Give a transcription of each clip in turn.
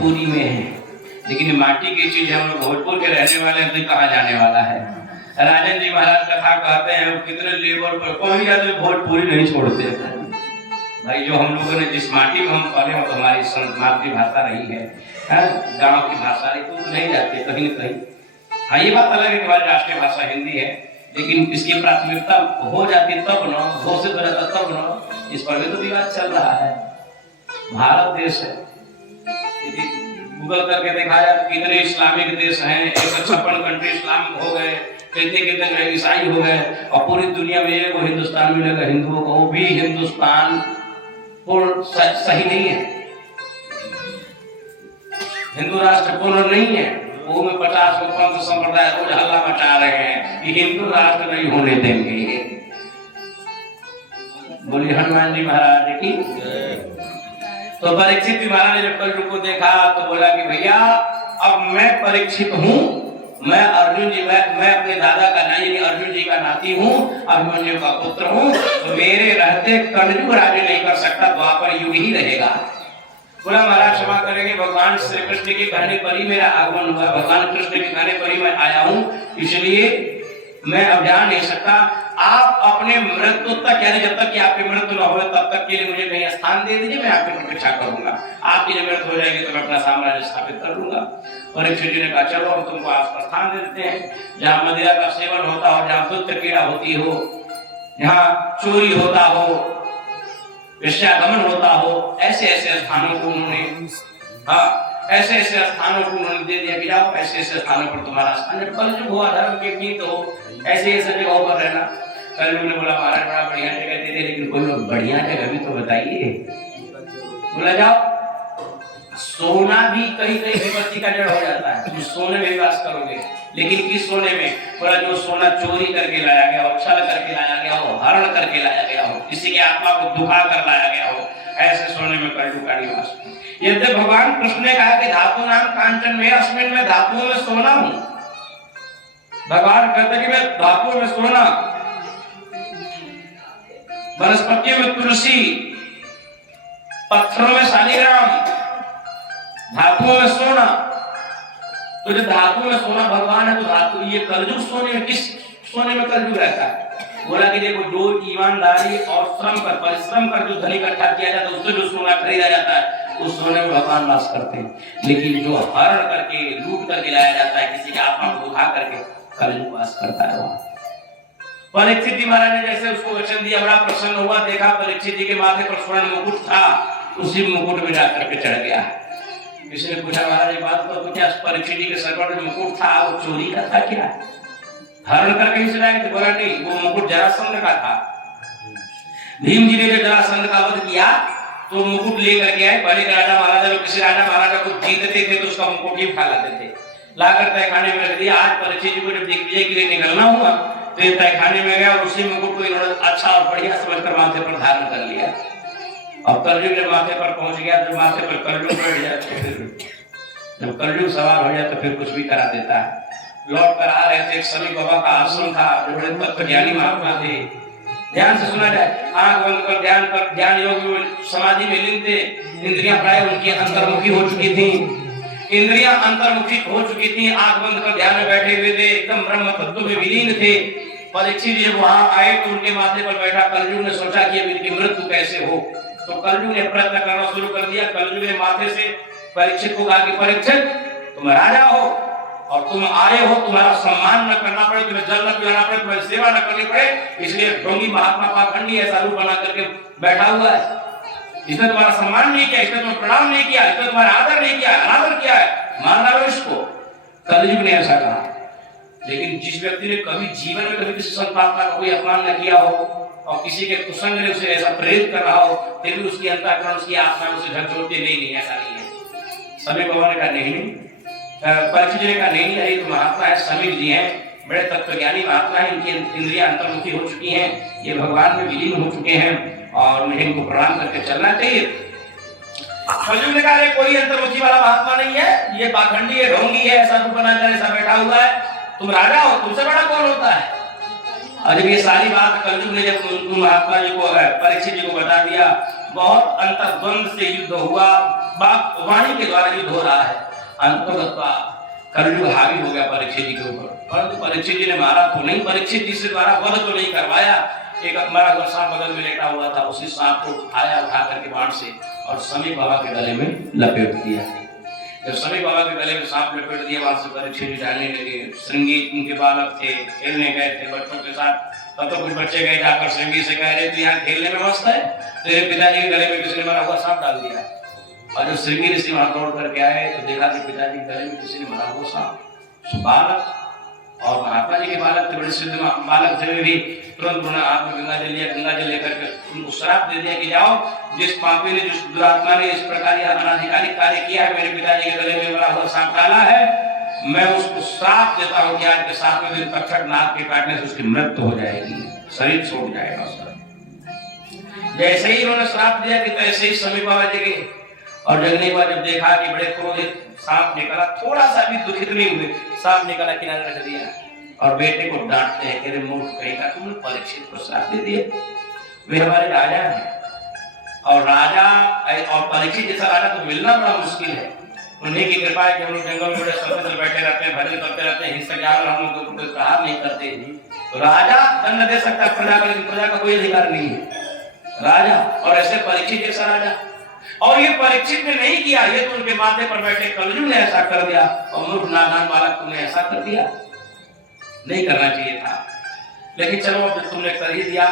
भोजपुरी में है, लेकिन माटी की चीज हम लोग भोजपुर के रहने वाले हैं तो कहाँ जाने वाला है। राजन जी महाराज कथा कहते हैं कितने लेवल पर कोई जाते भोजपुरी नहीं छोड़ते भाई। जो हम लोगों ने जिस माटी में हम पले हो तो हमारी मातृभाषा रही है, गांव की भाषा रही, तो नहीं जाते कहीं न कहीं। हाँ ये बात अलग है कि हमारी राष्ट्रीय भाषा हिंदी है, लेकिन इसकी प्राथमिकता हो जाती तब न, घोषित हो जाता तब न। इस पर भी तो विवाद चल रहा है। भारत देश है, गूगल करके देखा जाए तो कितने इस्लामिक देश हैं, 156 कंट्री इस्लामिक हो गए, कितने ईसाई हो गए, और पूरी दुनिया में एक हिंदुस्तान मिलेगा हिंदुओं को, वो भी हिंदुस्तान पूर्ण सही नहीं है। हिंदू राष्ट्र पूर्ण नहीं है, वो में 50 पंथ संप्रदाय रोज हल्ला मचा रहे हैं कि हिंदू राष्ट्र नहीं होने देंगे। बोलिए हनुमान जी महाराज की। तो परीक्षित महाराज ने जब कल को देखा तो बोला कि भैया अब मैं परीक्षित हूँ, मैं अर्जुन जी, मैं अपने दादा का नाती अर्जुन जी का नाती हूँ, अभिमन्यु का पुत्र हूँ, तो मेरे रहते कलयुग राज्य नहीं कर सकता, द्वापर युग ही रहेगा। बोला महाराज क्षमा करेंगे, भगवान श्री कृष्ण के कहने पर ही मेरा आगमन हुआ, भगवान कृष्ण के कहने पर ही मैं आया हूँ, इसलिए मैं अब जा नहीं सकता। आप अपने मृत्यु तक, यानी जब तक कि आपकी मृत्यु न हो तब तक के लिए मुझे कहीं स्थान दे दीजिए, मैं आपकी प्रतीक्षा करूंगा। आपकी जब मृत्यु हो जाएगी तो मैं अपना साम्राज्य स्थापित कर लूंगा। परीक्षित जी ने कहा चलो हम तुमको आज स्थान दे देते हैं, जहाँ मदिरा का सेवन होता हो, जहाँ दुष्ट क्रीड़ा होती हो, जहाँ चोरी होता हो, वेश्यागमन होता हो, ऐसे ऐसे स्थानों को उन्होंने, हाँ ऐसे ऐसे स्थानों को उन्होंने दे दिया कि जाओ ऐसे ऐसे स्थानों पर तुम्हारा स्थान। जब कल जो हुआ धर्म के नीत हो, ऐसे ऐसे जगहों पर रहना। कल ने बोला महाराज बड़ा बढ़िया जगह दे दे, लेकिन कोई बढ़िया जगह भी तो बताइए। बोला जाओ, सोना भी कहीं कहीं विपत्ति का जड़ हो जाता है, तुम सोने में वास करोगे, लेकिन किस सोने में? बोला जो सोना चोरी करके लाया गया हो, छल करके लाया गया हो, हरण करके लाया गया हो, किसी की आत्मा को दुखा कर लाया गया हो, ऐसे सोने में कलयुग का निवास। यद्यपि भगवान कृष्ण ने कहा कि धातु नाम कांचन में अस्मिन, में धातुओं में सोना हूं। भगवान कहते कि मैं धातुओं में सोना, वनस्पतियों में तुलसी, पत्थरों में शालिग्राम, धातुओं में सोना। तो जो धातु में सोना भगवान है, तो धातु ये कलयुग सोने में, किस सोने में कलयुग रहता है? बोला कि देखो जो ईमानदारी और श्रम कर, परिश्रम कर जो धन इकट्ठा किया जाता है, उससे जो सोना खरीदा जाता है, उस सोने में भगवान वास करते हैं। लेकिन जो हरण करके, लूट करके लाया जाता है, किसी की आत्मा को दुखा करके, कलयुग वास करता है वहां। परीक्षित जी महाराज ने जैसे उसको वचन दिया, बड़ा प्रसन्न हुआ, देखा परीक्षित जी के माथे पर स्वर्ण मुकुट था, उसी मुकुट में जाकर के चढ़ गया। किसी ने पूछा महाराज ये बात तो क्या परीक्षित जी के सर पर मुकुट था, वो चोरी का था क्या? हरण करके ही लाए थे? बोला नहीं, वो मुकुट जरासंध का था। भीम जी ने जब जरासंध का वध किया तो मुकुट लेकर के आए। पहले राजा महाराजा लोग किसी राजा महाराजा को जीतते थे तो उसका मुकुट ही उठा लाते थे, लाकर तहखाने में रख दिया। आज परीक्षित जी को जब दिग्विजय के लिए निकलना हुआ तो ये तहखाने में गया और उसी मुकुट को इन्होंने अच्छा और बढ़िया समझकर माथे पर धारण कर लिया। अब कलयुग जब माथे पर पहुंच गया, जब माथे पर कलयुग बैठ जाए, जब कलयुग सवार हो जाए तो फिर कुछ भी करा देता है। लौट कर आ रहे थे, एक समी बाबा का आश्रम था, जो बड़े तत्वज्ञानी महात्मा थे। ध्यान से सुना जाए, आंख बंद कर ध्यान योग में समाधि में लीन थे। इंद्रियां प्राय उनकी अंतर्मुखी हो चुकी थी, इंद्रियां अंतर्मुखी हो चुकी थी, आंख बंद कर ध्यान में बैठे हुए थे, एकदम ब्रह्म तत्व में विलीन थे। परीक्षित जी वहां आए तो उनके माथे पर बैठा। कलयुग ने सोचा कि अब इनकी मृत्यु कैसे हो, तो कलयुग ने प्रयत्न करना शुरू कर दिया। कलयुग ने माथे से परीक्षित को कहा कि परीक्षित तुम राजा हो और तुम आए हो, तुम्हारा सम्मान न करना पड़े, तुम्हें जल न पिलाना पड़े, तुम्हें सेवा न करनी पड़े, इसलिए ढोंगी महात्मा पाखंडी ऐसा रूप बना करके बैठा हुआ है। इसने तुम्हारा सम्मान नहीं किया, इसने तुम्हें प्रणाम नहीं किया, इसने तुम्हारा आदर नहीं किया, अनादर किया है, मान डालो इसको। कलयुग ने ऐसा कहा। लेकिन जिस व्यक्ति ने कभी जीवन में कभी किसी संतान का कोई अपमान न किया हो और किसी के कुसंग ने उसे ऐसा प्रेरित कर रहा हो, फिर भी उसकी अंतःकरण, उसकी आत्मा उसे झकझोरती नहीं, ऐसा नहीं है। सभी बाबा ने कहा नहीं, परीक्षित जी ने कहा नहीं, ये तो महात्मा है, समीर जी हैं, बड़े तत्वज्ञानी महात्मा है, इनकी इंद्रियां अंतर्मुखी हो चुकी हैं, ये भगवान में विलीन हो चुके हैं और मुझे इनको प्रणाम करके चलना चाहिए। कलयुग ने कहा कोई अंतर्मुखी वाला महात्मा नहीं है, ये पाखंडी है, ढोंगी है, ऐसा रूप बनाकर ऐसा बैठा हुआ है, तुम राजा हो, तुमसे बड़ा कौन होता है? और जब ये सारी बात कलयुग ने जब महात्मा जी को, परीक्षित जी को बता दिया, बहुत अंतर्द्वंद से युद्ध हुआ, वाणी के द्वारा युद्ध हो रहा है। अंततः कलयुग हावी हो गया परीक्षित जी के ऊपर, परंतु परीक्षित जी ने मारा तो नहीं, परीक्षित जी से द्वारा वध तो नहीं करवाया। एक मरा हुआ सांप बगल में लेटा हुआ था, उसी सांप को उठाया उठा करके बाण से और समीप बाबा के गले में लपेट दिया। जब समीप बाबा के गले में सांप लपेट दिया, वहां से परीक्षित जी जाने लगे। श्रृंगी उनके बालक थे, खेलने गए थे बच्चों के साथ। तब तो कुछ बच्चे गए जाकर श्रृंगी से कह रहे थे यहाँ खेलने में मस्त है, तेरे पिताजी के गले में किसी ने मरा हुआ सांप डाल दिया। और जब श्रृंगी ऋषि वहां दौड़ करके आए तो देखा कि पिताजी के गले में किसी ने मरा हुआ सांप। बालक और महात्मा जी के बालक थे, बड़े सिद्ध बालक थे, भी तुरंत उन्होंने हाथ में गंगा जल लिया, गंगा जल लेकर के उनको श्राप दे दिया कि जाओ, जिस पापी ने, जिस दुरात्मा ने इस प्रकार यह अनाधिकारिक कार्य किया है, मेरे पिताजी के गले में मरा हुआ सांप डाला है, मैं उसको श्राप देता हूँ कि आज के 7वें दिन तक्षक नाग के काटने से उसकी मृत्यु हो जाएगी, शरीर छोड़ जाएगा उसका। जैसे ही उन्होंने श्राप दिया कि तैसे ही समीप बाबा जगे, और जगने के बाद जब देखा कि बड़े क्रोधित सांप निकला, थोड़ा सा भी दुखित नहीं हुए, सांप निकला किनारे रख दिया और बेटे को डांटते हैं कि मूर्ख कहीं का, तुमने परीक्षित को श्राप दे दिया, वे हमारे राजा हैं, और राजा और परीक्षित जैसा राजा तो मिलना बड़ा मुश्किल है। उन्हीं की कृपा है कि हम लोग जंगल में बड़े स्वतंत्र बैठे रहते हैं, भजन करते रहते हैं, हिंसक जानवर हम लोग को कोई प्रहार नहीं करते। तो राजा दंड दे सकता है प्रजा का, प्रजा का कोई अधिकार नहीं है। राजा और ऐसे परीक्षित जैसा राजा, और ये परीक्षित ने नहीं किया, ये तो उनके माथे पर बैठे कलयुग ने ऐसा कर दिया, और मूर्ख नादान बालक तुमने ऐसा कर दिया, नहीं करना चाहिए था, लेकिन चलो अब तुमने कर ही दिया।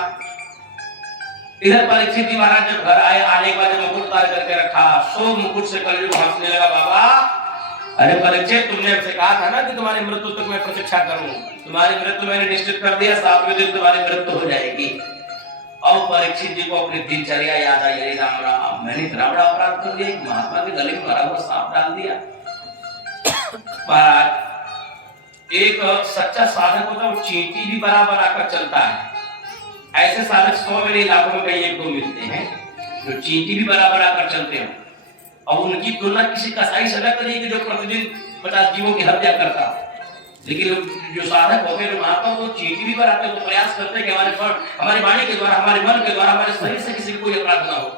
इधर परीक्षित जी महाराज जब घर आए, आने के बाद जब मुकुट उतार करके रखा, सो मुकुट से कलयुग हंसने लगा, बाबा अरे परीक्षित तुमने हमसे कहा था ना कि तुम्हारी मृत्यु तक मैं प्रतीक्षा करूं, तुम्हारी मृत्यु मैंने निश्चित कर दिया, 7वें दिन तुम्हारी मृत्यु हो जाएगी। और परीक्षित जी को अपनी दिनचर्या याद आई, अरे राम राम, मैंने इतना बड़ा अपराध कर दिया, महात्मा के गले में मरा हुआ सांप डाल दिया। महाराज एक सच्चा साधक होता है, वो चींटी भी बराबर आकर चलता है। ऐसे साधक 100 में नहीं लाखों में कहीं 1-2 मिलते हैं जो चींटी भी बराबर आकर चलते हैं, और उनकी तुलना किसी कसाई से न करिए कि जो प्रतिदिन 50 जीवों की हत्या करता। लेकिन जो साधक होते हैं, महात्मा, वो चींटी भी बनाते हैं, तो प्रयास करते हैं कि हमारी वाणी के द्वारा, हमारे मन के द्वारा, हमारे शरीर से किसी को कोई अपराध ना हो।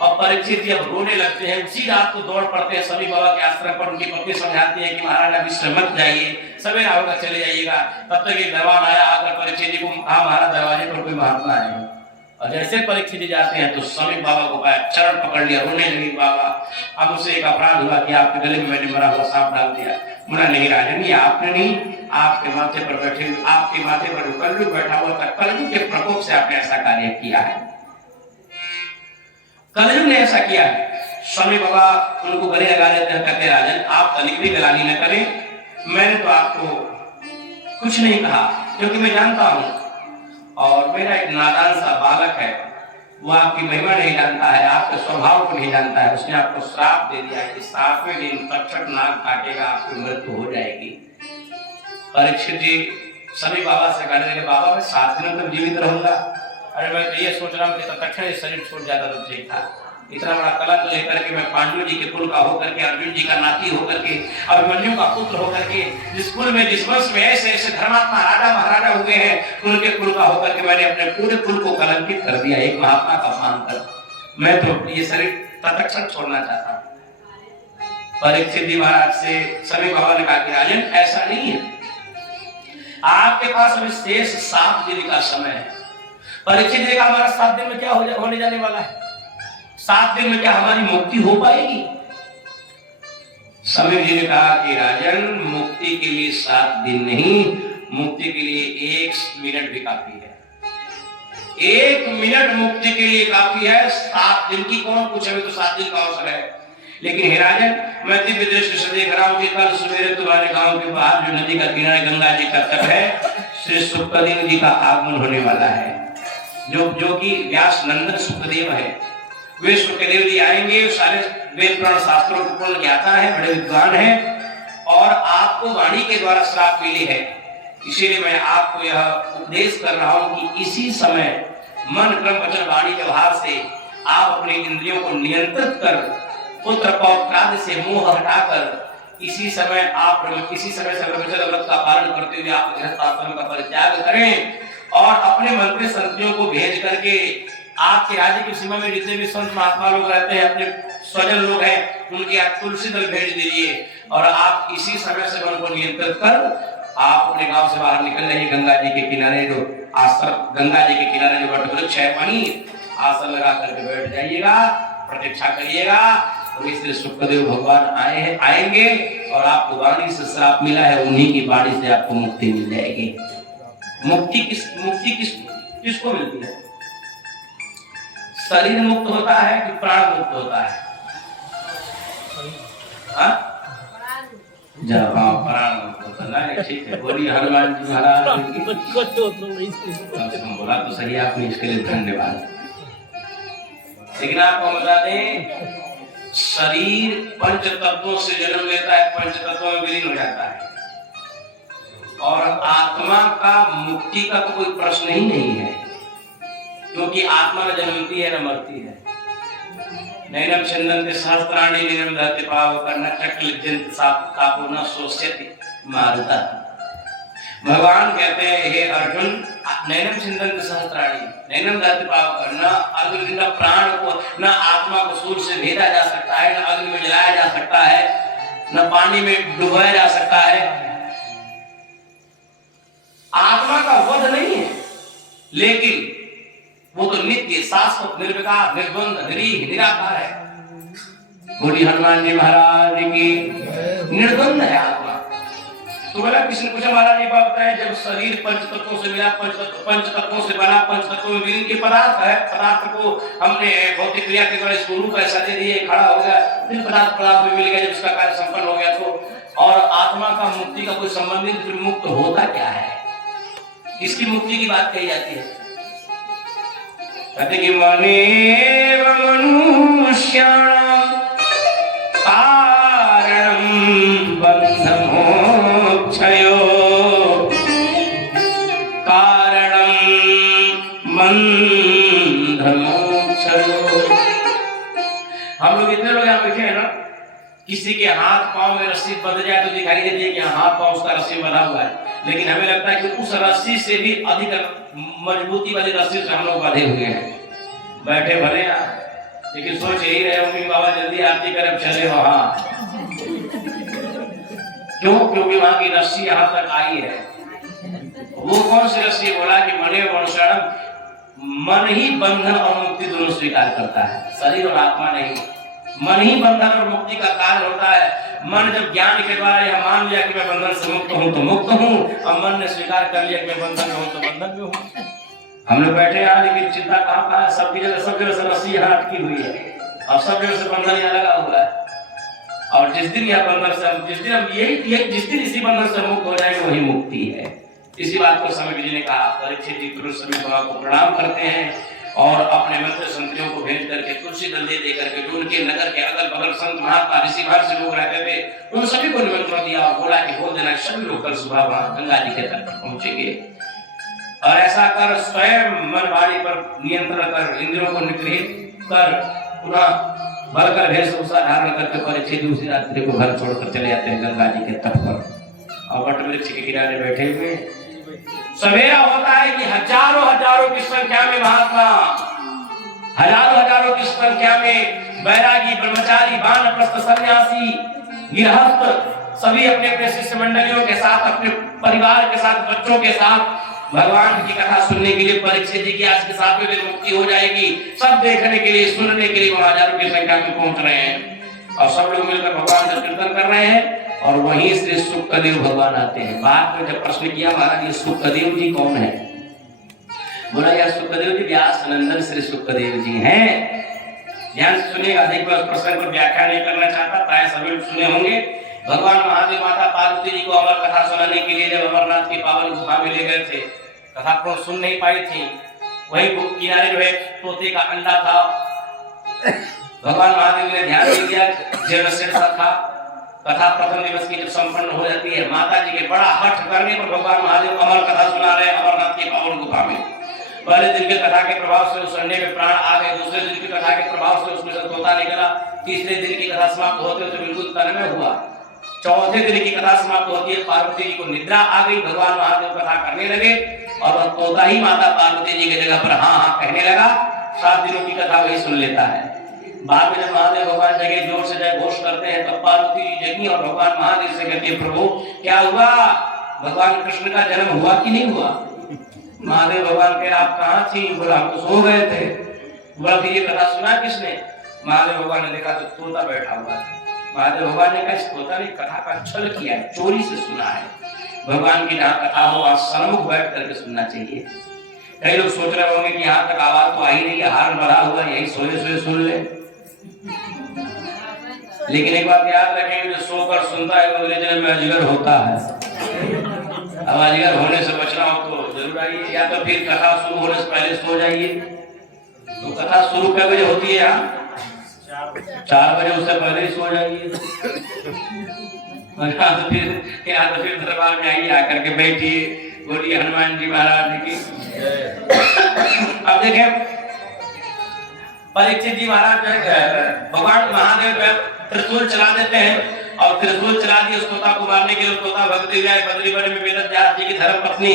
और परीक्षित जब रोने लगते हैं, उसी रात को दौड़ पड़ते हैं सभी बाबा के आश्रम पर। उनकी पत्नी समझाती है कि महाराज अभी से मत जाइए, सवेरा होगा चले जाइएगा। तब तक एक दरबान आया, आकर परीक्षित जी को कहा महाराज दरवाजे पर कोई महात्मा है, और जैसे परीक्षित जी जाते हैं तो समीप बाबा को पाया, चरण पकड़ लिया, रोने लगी, बाबा अब उसे एक अपराध हुआ कि आपके गले में मैंने मरा हुआ सांप डाल दिया। बोला नहीं राजन, ये आपने नहीं, आपके माथे पर बैठे, आपके माथे पर कलयुग बैठा हुआ था, कलयुग के प्रकोप से आपने ऐसा कार्य किया है, कलयुग ने ऐसा किया है। स्वामी बाबा उनको गले लगा लेते हैं, कहते राजन आप तनिक भी गलानी न करें, मैंने तो आपको कुछ नहीं कहा, क्योंकि मैं जानता हूं, और मेरा एक नादान सा बालक है, वो आपकी महिमा नहीं जानता है, आपके स्वभाव को नहीं जानता है, उसने आपको श्राप दे दिया है कि 7वें दिन तक्षक नाग काटेगा, आपकी मृत्यु हो जाएगी। परीक्षित जी सभी बाबा से कहने लगे, बाबा मैं 7 दिनों तक जीवित रहूंगा। अरे मैं तो ये सोच रहा हूँ कि तत्क्षण शरीर छूट जाता तो ठीक था, इतना बड़ा कलंक लेकर के मैं पांडु जी के कुल का होकर के, अर्जुन जी का नाती होकर के, अभिमन्यु का पुत्र होकर के, जिस कुल में, जिस वंश में ऐसे ऐसे धर्मात्मा राजा महाराजा हुए हैं, उनके कुल का होकर के मैंने अपने पूरे कुल को कलंकित कर दिया, एक महात्मा का अपमान कर। मैं तो ये शरीर तत्क्षण छोड़ना चाहता हूँ। परीक्षित जी महाराज से सभी बाबा ने कहा कि राजन ऐसा नहीं है, आपके पास अभी शेष 7 दिन का समय है। परीक्षित जी का हमारा 7 दिन में क्या होने जाने वाला है, 7 दिन में क्या हमारी मुक्ति हो पाएगी? समीप जी ने कहा कि राजन मुक्ति के लिए 7 दिन नहीं, मुक्ति के लिए 1 मिनट भी काफी है। 1 मिनट मुक्ति के लिए काफी है, 7 दिन की कौन पूछे, तो 7 दिन का अवसर है। लेकिन हे राजन मैं दिव्य दृष्टि से देख रहा हूं कि कल सवेरे तुम्हारे गांव के बाहर जो नदी का किनारे गंगा जी का तट है, श्री सुखदेव जी का आगमन होने वाला है, जो कि व्यास नंदन सुखदेव है। वे सुखदेव जी आएंगे, सारे वेद पुराण शास्त्रों को पूर्ण ज्ञाता है, बड़े विद्वान हैं, और आपको वाणी के द्वारा श्राप मिली है। इसीलिए मैं आपको यह उपदेश कर रहा हूं कि इसी समय मन क्रम वचन वाणी व्यवहार से आप अपने इंद्रियों को नियंत्रित कर, पुत्र पौत्रादि से मोह हटाकर इसी समय से ब्रह्मचर्य व्रत का पालन करते हुए आप गृहस्थ आश्रम का परित्याग करें, और अपने मंत्री संततियों को भेज करके आपके राज्य की सीमा में जितने भी संत महात्मा लोग रहते हैं, अपने स्वजन लोग हैं उनके आप तुलसी दल भेज दीजिए और आप इसी समय से मन को नियंत्रित कर आप अपने गांव से बाहर निकल रही गंगा जी के किनारे जो आश्रम, गंगा जी के किनारे जो वट वृक्ष है वहीं आसन लगा करके बैठ जाइएगा, प्रतीक्षा करिएगा। तो इसलिए सुखदेव भगवान आएंगे और आपको वाणी से श्राप मिला है, उन्हीं की वाणी से आपको मुक्ति मिल जाएगी। मुक्ति किसको मिलती है? शरीर मुक्त होता है कि प्राण मुक्त होता है? जब प्राण मुक्त होता है। ठीक है, बोलिए हनुमान जी महाराज बोला तो सही आपने, इसके लिए धन्यवाद। लेकिन आपको बता दें शरीर पंच तत्वों से जन्म लेता है, पंच तत्वों में विलीन हो जाता है और आत्मा का मुक्ति का तो कोई प्रश्न ही नहीं है, क्योंकि आत्मा न जन्मती है न मरती है। नैनम छिन्दन्ति सहस्राणि नैनम दहति पावकः न चक्लिज्जन्ति तापो न शोष्यति मारुतः। भगवान कहते हैं हे अर्जुन, नैनम छिन्दन्ति सहस्राणि नैनम दहति पावकः, न अग्नि न प्राण को न आत्मा को सूर्य से भेदा जा सकता है, न अग्नि में जलाया जा सकता है, न पानी में डुबाया जा सकता है। आत्मा का वध नहीं है, लेकिन वो तो नित्य शाश्वत निर्विकार निर्द्वंद निरीह निराकार है। बोली हनुमान जी महाराज की। निर्द्वंद है आत्मा। तो बोला किसी ने पूछा महाराज ये बात बताए, जब शरीर पंच तत्वों से मिला, पंच तत्वों से बना, पंच तत्वों में विलीन के पदार्थ है, पदार्थ को हमने भौतिक क्रिया के द्वारा इसको रूप ऐसा दे दिए, खड़ा हो गया, फिर पदार्थ में मिल गया, जब इसका कार्य संपन्न हो गया तो और आत्मा का मुक्ति का कोई संबंध नहीं, फिर मुक्त होता क्या है? इसकी मुक्ति की बात कही जाती है। कहते कि मनेव मनुष्याणां कारणं बन्धमोक्षयो कारणं बन्धमोक्षयो। हम लोग इतने लोग यहाँ बैठे हैं ना, किसी के हाथ पांव में रस्सी बंध जाए तो दिखाई देती है कि हाथ पांव उसका रस्सी में बंधा हुआ है, लेकिन हमें लगता है कि उस रस्सी से भी अधिक मजबूती वाली रस्सी से हम लोग बंधे हुए हैं। बैठे भले लेकिन सोच यही रहे होंगे बाबा जल्दी आरती कर चले वहां। क्यों? क्योंकि वहां की रस्सी यहाँ तक आई है। वो कौन सी रस्सी? बोला कि मने मनुष्यम, मन ही बंधन और मुक्ति दोनों स्वीकार करता है, शरीर और आत्मा नहीं। मन ही बंधन और मुक्ति का कारण होता है। मन जब ज्ञान के द्वारा यह मान लिया कि मैं बंधन से मुक्त हूं तो मुक्त हूं, और मन ने स्वीकार कर लिया कि मैं बंधन में हूं तो बंधन में हूं। हम लोग बैठे हैं लेकिन चिंता कहाँ है? सब जगह से रस्सी यहाँ अटकी हुई है और सब जगह से बंधन यहाँ लगा हुआ है। और जिस दिन यह बंधन से जिस दिन इसी बंधन से मुक्त हो जाएंगे वही मुक्ति है। इसी बात को समय जी ने कहा। परीक्षित जी पुरुष सभी बाबा को प्रणाम करते हैं और अपने मंत्र संतरियों को भेज करके तुलसी दल दे करके जो उनके नगर के अगल बगल संत महात्मा ऋषि भर से लोग रहते थे उन सभी को निमंत्रण दिया और बोला कि बोल देना सभी लोग कल सुबह वहां गंगा जी के तट पर पहुंचेंगे। और ऐसा कर स्वयं मन वाणी पर नियंत्रण कर, इंद्रियों को निग्रहित कर, पुनः बल कर वेशभूषा धारण करके परीक्षित दूसरी रात्रि को घर छोड़कर चले जाते हैं गंगा जी के तट पर और वट वृक्ष के किनारे बैठे हुए। सवेरा होता है कि हजारों की संख्या में महात्मा, हजारों की संख्या में बैरागी, ब्रह्मचारी, वानप्रस्थ, सन्यासी, गृहस्थ सभी अपने अपने शिष्य मंडलियों के साथ, अपने परिवार के साथ, बच्चों के साथ भगवान की कथा सुनने के लिए परीक्षित जी की आज के साथ में मुक्ति हो जाएगी। सब देखने के लिए, सुनने के लिए वहां हजारों की संख्या में पहुंच रहे हैं और सब लोग मिलकर भगवान का कीर्तन कर रहे हैं। और वहीं से सुखदेव भगवान आते हैं। बाद में जब प्रश्न किया महाराज ये सुखदेव जी कौन है? बोला यार सुखदेव जी व्यास नंदन श्री सुखदेव जी हैं। ध्यान से सुनिएगा, अधिक प्रश्न पर व्याख्या नहीं करना चाहता, प्राय सभी लोग सुने होंगे। भगवान महादेव माता पार्वती जी को अमर कथा सुनाने के लिए जब अमरनाथ की पावन गुफा में ले गए थे, कथा को सुन नहीं पाई थी, वही किनारे जो है तोते का अंडा था। भगवान महादेव ने ध्यान नहीं दिया, जीर्ण शीर्षा था। कथा प्रथम दिवस की जब संपन्न हो जाती है, माता जी के बड़ा हठ करने पर भगवान महादेव अमर कथा सुना रहे अमरनाथ की पावन गुफा में। पहले दिन के कथा के प्रभाव से उस अंडे में प्राण आ गए, दूसरे दिन की कथा के प्रभाव से उसमें से तोता निकला, तीसरे दिन की कथा समाप्त होते होते बिल्कुल तन्मय हुआ, चौथे दिन की कथा समाप्त होती है, पार्वती जी को निद्रा आ गई। भगवान महादेव कथा करने लगे और वह तोता ही माता पार्वती जी की जगह पर हाँ हाँ कहने लगा। 7 दिनों की कथा वही सुन लेता है। बाद में जब महादेव भगवान जगह जोर से जय घोष करते हैं तब पार्वती जगी और भगवान महादेव से कहते हैं प्रभु क्या हुआ, भगवान कृष्ण का जन्म हुआ कि नहीं हुआ। महादेव भगवान कहे आप कहाँ थी, बोला हम तो सो गए थे। बोला फिर ये कथा सुना किसने। महादेव भगवान ने देखा तो तोता बैठा हुआ था। महादेव भगवान ने कहा इस तोता ने कथा का छल किया है, चोरी से सुना है। भगवान की जहाँ कथा हो वहां सन्मुख बैठ करके सुनना चाहिए। कई लोग सोच रहे होंगे कि यहाँ तक आवाज तो आई नहीं है, हार भरा हुआ, यही सोए सोए सुन ले। लेकिन एक बात याद रखें, जो सोकर सुनता है वो अगले जन्म में अजगर होता है। अब अजगर होने से बचना हो तो जरूर आइए, या तो फिर कथा शुरू होने से पहले सो जाइए। तो कथा शुरू कै बजे होती है यहाँ, 4 बजे, उससे पहले ही सो जाइए। यहाँ तो फिर दरबार में आइए, आकर के बैठिए, बोलिए हनुमान जी महाराज की। अब देखें परीक्षित जी महाराज भगवान महादेव त्रिशूल चला देते हैं और त्रिशूल चला दिए उस तोता को मारने के लिए। तोता भगते हुए बद्री वन में वेदव्यास जी की धर्म पत्नी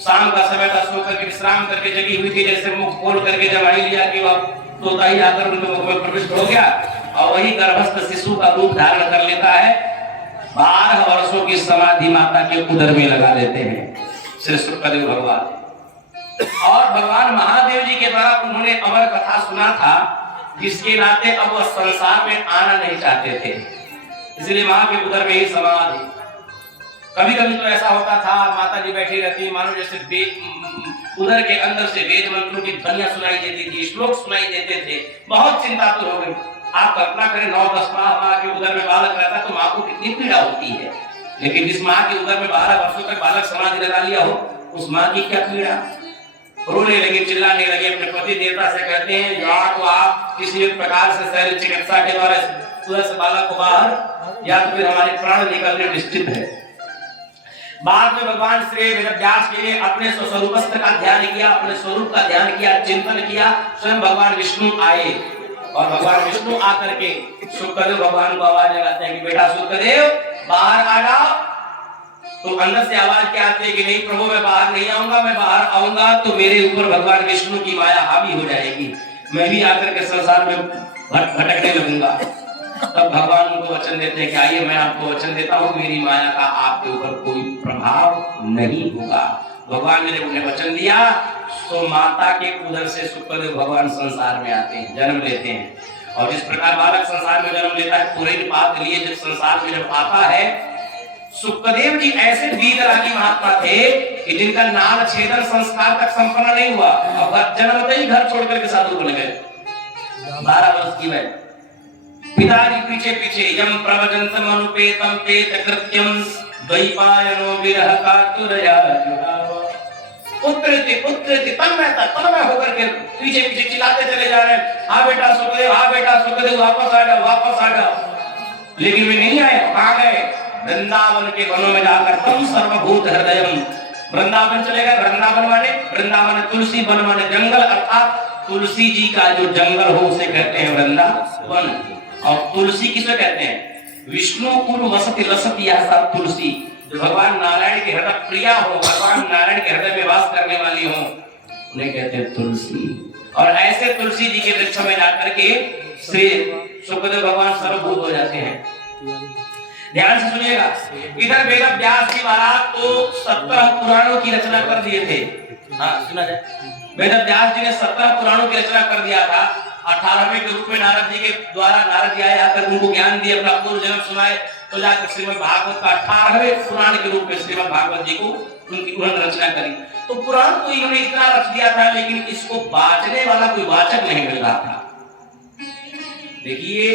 शाम का समय था, सो करके विश्राम करके जगी हुई थी। जैसे मुख खोल करके जमाई लिया कि वह तोता ही आकर उनके मुख में प्रविष्ट हो गया और वही गर्भस्थ शिशु का रूप धारण कर लेता है। 12 वर्षों की समाधि माता के उदर में लगा देते हैं श्री शुक्रदेव भगवान। और भगवान महादेव जी के द्वारा उन्होंने अमर कथा सुना था, जिसके नाते अब वह संसार में आना नहीं चाहते थे, इसलिए मां के उदर में ही समाधि। कभी कभी तो ऐसा होता था, माता जी बैठी रहती, मानो जैसे उदर के अंदर से वेद मंत्रों की ध्वनियां सुनाई देती थी, श्लोक सुनाई देते थे। बहुत चिंतातुर हो गई। आप कल्पना करें 9-10 माह के उदर में बालक रहता तो माँ को कितनी पीड़ा होती है। लेकिन जिस माँ के उदर में 12 वर्षों तक बालक समाधि लगा लिया हो, उस माँ की क्या पीड़ा। रोने लगे, चिल्लाने लगे, अपने पति देवता से कहते हैं या तो आप किसी एक प्रकार से शल्य चिकित्सा के द्वारा उदर से बालक को बाहर, या तो फिर हमारे प्राण निकलने निश्चित है। बाद में भगवान श्री वेदव्यास के लिए अपने स्वरूपस्थ का ध्यान किया, अपने स्वरूप का ध्यान किया, चिंतन किया। स्वयं भगवान विष्णु आए और भगवान विष्णु आकर के शुक्रदेव भगवान को आवाज लगाते हैं कि बेटा शुक्रदेव बाहर आ जाओ। तो अंदर से आवाज क्या आती है कि नहीं प्रभु मैं बाहर नहीं आऊंगा, मैं बाहर आऊंगा तो मेरे ऊपर भगवान विष्णु की माया हावी हो जाएगी, मैं भी आकर के संसार में भटकने लगूंगा। तब भगवान उनको वचन देते हैं कि आइए मैं आपको वचन देता हूँ, मेरी माया का आपके ऊपर कोई प्रभाव नहीं होगा। भगवान ने जब उन्हें वचन दिया तो माता के उदर से शुक्रदेव भगवान संसार में आते हैं, जन्म लेते हैं। और जिस प्रकार बालक संसार में जन्म लेता है, पूरे पाप लिए जब संसार में जब आता है, शुक्रदेव जी ऐसे वीतरागी महात्मा थे कि जिनका नाल छेदन संस्कार तक संपन्न नहीं हुआ और जन्मते ही घर छोड़ करके साधु बन गए। 12 वर्ष की वय पिताजी पीछे पीछे यम प्रवजंतम अनुपेतम पेत कृत्यम द्वैपायनो विरह कातुरया पुत्रति तन्मय होकर के पीछे पीछे चिल्लाते चले जा रहे हैं, हाँ बेटा सुखदेव वापस आ जाओ। लेकिन वे नहीं आए। कहाँ गए? वृंदावन के वनों में जाकर तम सर्वभूत हृदयम, वृंदावन चले गए। वृंदावन तुलसी वन माने जंगल, अर्थात तुलसी जी का जो जंगल हो उसे कहते हैं वृंदावन। और तुलसी किसे कहते हैं? विष्णु कुल वसति लसति यह सब तुलसी, जो भगवान नारायण के हृदय प्रिया हो, भगवान नारायण के हृदय में वास करने वाली हो, उन्हें कहते हैं तुलसी। और ऐसे तुलसी जी के वृक्ष में जाकर के श्री शुक्रदेव भगवान सर्वभूत हो जाते हैं। ध्यान से सुनिएगा, इधर वेदव्यास जी महाराज तो 17 पुराणों की रचना कर दिए थे। हाँ सुना जाए, वेदव्यास जी ने 17 पुराणों की रचना कर दिया था। 18वें के रूप में नारद जी के द्वारा नारद जी आए, आकर उनको ज्ञान दिए, अपना पूर्व जन्म सुनाए। तो जाकर श्रीमद् भागवत का 18वें पुराण के रूप में श्रीमद् भागवत जी को उन्होंने रचना करी। तो पुराण को इन्होंने इतना रच दिया था, लेकिन इसको बांचने वाला कोई वाचक नहीं मिल रहा था। देखिए